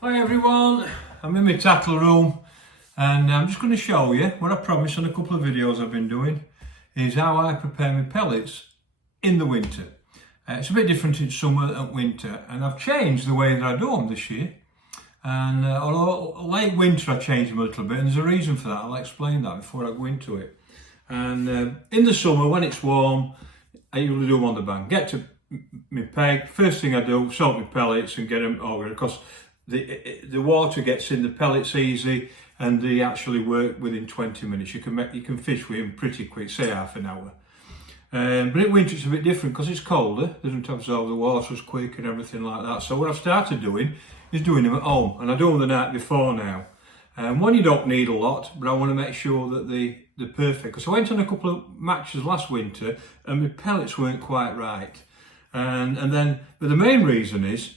Hi everyone, I'm in my tackle room and I'm just going to show you what I promised on a couple of videos I've been doing is how I prepare my pellets in the winter. It's a bit different in summer and winter, and I've changed the way that I do them this year, and although late winter I changed them a little bit, and there's a reason for that. I'll explain that before I go into it. And in the summer when it's warm, I usually do them on the bank. Get to my peg, first thing I do, salt my pellets and get them over, because the water gets in the pellets easy and they actually work within 20 minutes. You can fish with them pretty quick, say half an hour. But in winter it's a bit different because it's colder, doesn't absorb the water as quick and everything like that. So what I've started doing is doing them at home, and I do them the night before now. One, you don't need a lot, but I want to make sure that they're perfect. Because I went on a couple of matches last winter and my pellets weren't quite right. But the main reason is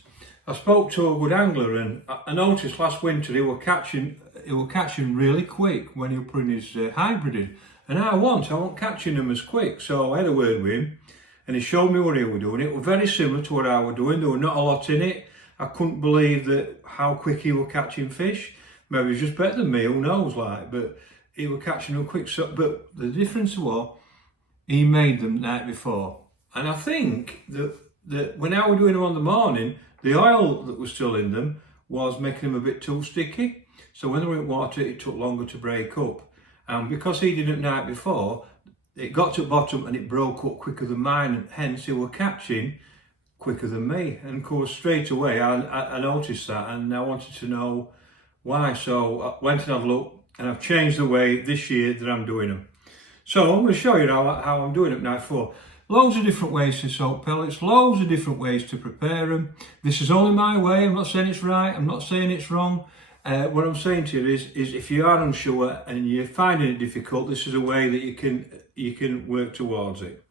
I spoke to a good angler, and I noticed last winter he were catching really quick when he was putting his hybrid in. And I wasn't catching them as quick. So I had a word with him and he showed me what he was doing. It was very similar to what I was doing. There were not a lot in it. I couldn't believe how quick he was catching fish. Maybe he was just better than me, who knows, but he was catching them quick. So, but the difference was he made them the night before. And I think that when I was doing them on the morning, the oil that was still in them was making them a bit too sticky. So when they were in water, it took longer to break up. And because he did it the night before, it got to the bottom and it broke up quicker than mine, and hence he were catching quicker than me. And of course, straight away, I noticed that, and I wanted to know why. So I went and had a look, and I've changed the way this year that I'm doing them. So I'm going to show you how I'm doing it now. For loads of different ways to soak pellets, loads of different ways to prepare them. This is only my way. I'm not saying it's right, I'm not saying it's wrong. What I'm saying to you is if you are unsure and you're finding it difficult, this is a way that you can work towards it.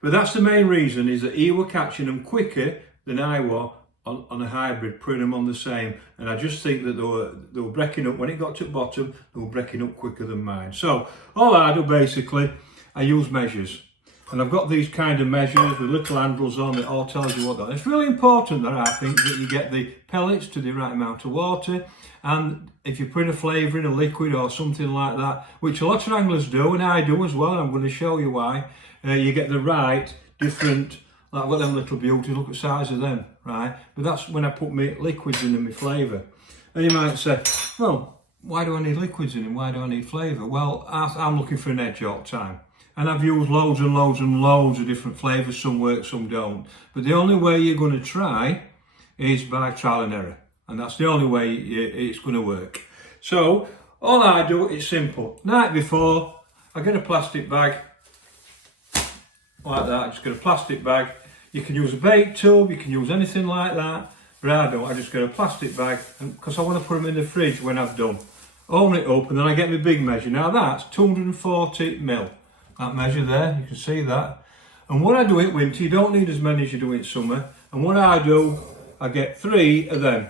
But that's the main reason, is that he were catching them quicker than I were on a hybrid, putting them on the same. And I just think that they were breaking up. When it got to the bottom, they were breaking up quicker than mine. So all I do basically, I use measures. And I've got these kind of measures with little handles on that all tells you what that is. It's really important that I think that you get the pellets to the right amount of water. And if you put in a flavour in a liquid or something like that, which a lot of anglers do, and I do as well, and I'm going to show you why, you get the right different, like I've got them little beauties, look at the size of them, right? But that's when I put my liquids in and my flavour. And you might say, well, why do I need liquids in them? Why do I need flavour? Well, I'm looking for an edge all the time. And I've used loads and loads and loads of different flavours. Some work, some don't. But the only way you're going to try is by trial and error. And that's the only way it's going to work. So all I do is simple. Night before, I get a plastic bag like that. I just get a plastic bag. You can use a bait tube, you can use anything like that. But I don't. I just get a plastic bag because I want to put them in the fridge when I've done. Open it up, and then I get my big measure. Now that's 240 mil. That measure there, you can see that. And what I do in winter, you don't need as many as you do in summer. And what I do, I get 3 of them.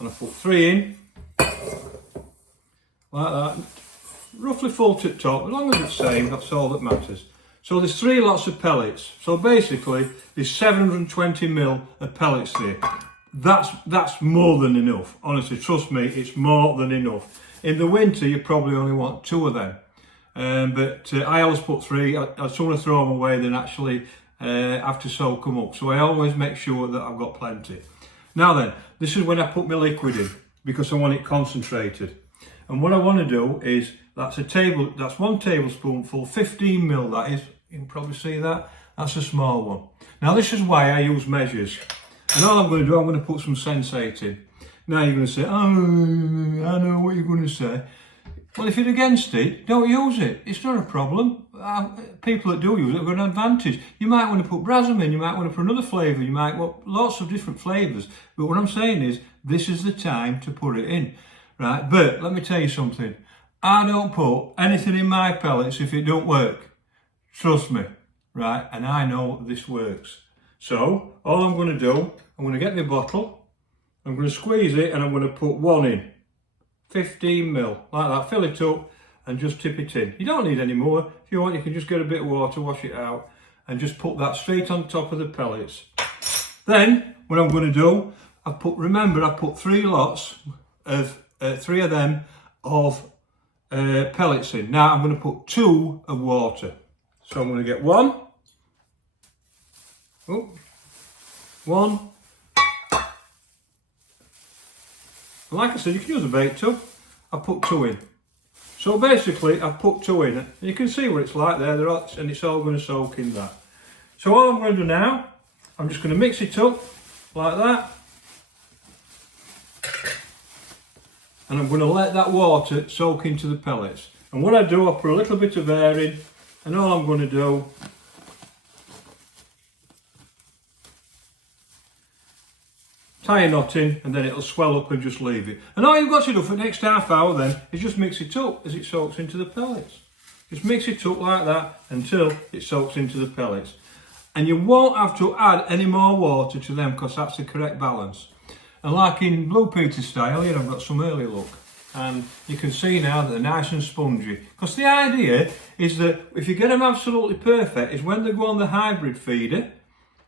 And I put 3 in, like that. Roughly full to the top, as long as it's same, that's all that matters. So there's 3 lots of pellets. So basically, there's 720 mil of pellets there. That's more than enough. Honestly, trust me, it's more than enough. In the winter, you probably only want 2 of them. But I always put 3. I sort of throw them away than actually have to soak them up. So I always make sure that I've got plenty. Now then, this is when I put my liquid in, because I want it concentrated. And what I want to do is, that's 1 tablespoonful, 15 mil that is. You can probably see that. That's a small one. Now this is why I use measures. And all I'm going to do, I'm going to put some sensate in. Now you're going to say, oh, I know what you're going to say. Well, if you're against it, don't use it. It's not a problem. People that do use it have got an advantage. You might want to put brasem in, you might want to put another flavour, you might want lots of different flavours. But what I'm saying is, this is the time to put it in, right? But let me tell you something. I don't put anything in my pellets if it don't work. Trust me, right? And I know this works. So, all I'm going to do, I'm going to get my bottle, I'm going to squeeze it, and I'm going to put 1 in. 15 mil, like that, fill it up and just tip it in. You don't need any more. If you want, you can just get a bit of water, wash it out, and just put that straight on top of the pellets. Then, what I'm going to do, remember I've put 3 lots of, 3 of them of pellets in. Now I'm going to put 2 of water. So I'm going to get 1. Oh, 1. And like I said, you can use a bait tub. I put 2 in. So basically, I've put 2 in, and you can see what it's like there. And it's all going to soak in that. So what I'm going to do now, I'm just going to mix it up like that, and I'm going to let that water soak into the pellets. And what I do, I put a little bit of air in, and all I'm going to do tie a knot in, and then it'll swell up and just leave it. And all you've got to do for the next half hour then is just mix it up as it soaks into the pellets. Just mix it up like that until it soaks into the pellets. And you won't have to add any more water to them because that's the correct balance. And like in Blue Peter style, here I've got some early look. And you can see now that they're nice and spongy. Because the idea is that if you get them absolutely perfect, is when they go on the hybrid feeder,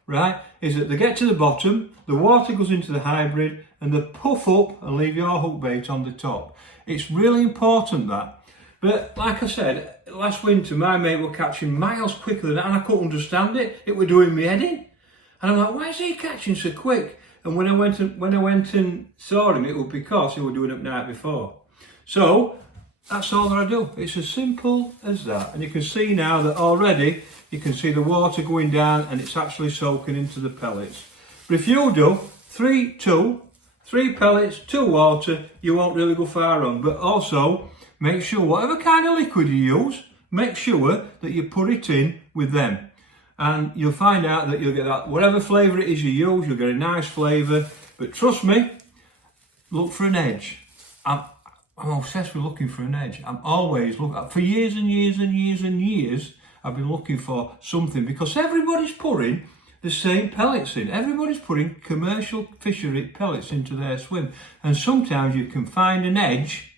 right, is that they get to the bottom, the water goes into the hybrid, and they puff up and leave your hook bait on the top. It's really important that. But like I said, last winter my mate were catching miles quicker than that, and I couldn't understand it. It were doing me head in. And I'm like, why is he catching so quick? And when I went and saw him, it was because he was doing it the night before. So that's all that I do. It's as simple as that. And you can see now that already you can see the water going down and it's actually soaking into the pellets. But if you do 3 pellets, 2 water, you won't really go far wrong. But also make sure whatever kind of liquid you use, make sure that you put it in with them. And you'll find out that you'll get that, whatever flavour it is you use, you'll get a nice flavour. But trust me, look for an edge. I'm obsessed with looking for an edge. I'm always looking, for years and years and years and years, I've been looking for something because everybody's putting the same pellets in. Everybody's putting commercial fishery pellets into their swim. And sometimes you can find an edge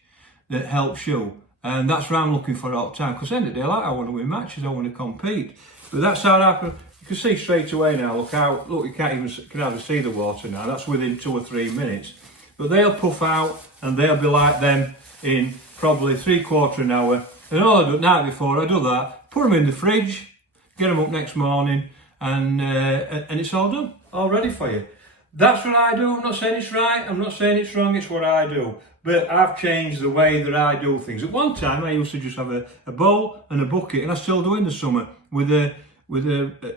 that helps you. And that's what I'm looking for all the time. Because at the end of the day, like, I want to win matches, I want to compete. But that's how it happens. You can see straight away now, look, you can hardly see the water now. That's within 2 or 3 minutes. But they'll puff out and they'll be like them in probably 3/4 an hour. And all I do the night before I do that, put them in the fridge, get them up next morning, and it's all done, all ready for you. That's what I do. I'm not saying it's right, I'm not saying it's wrong, it's what I do. But I've changed the way that I do things. At one time I used to just have a bowl and a bucket, and I still do in the summer, with a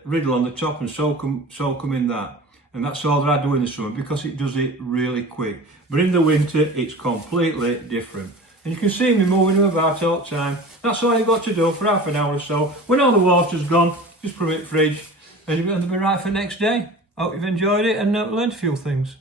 riddle on the top and soak them in that. And that's all that I do in the summer because it does it really quick. But in the winter, it's completely different. And you can see me moving them about all the time. That's all you've got to do for half an hour or so. When all the water's gone, just put them in the fridge and they'll be right for the next day. Hope you've enjoyed it and learned a few things.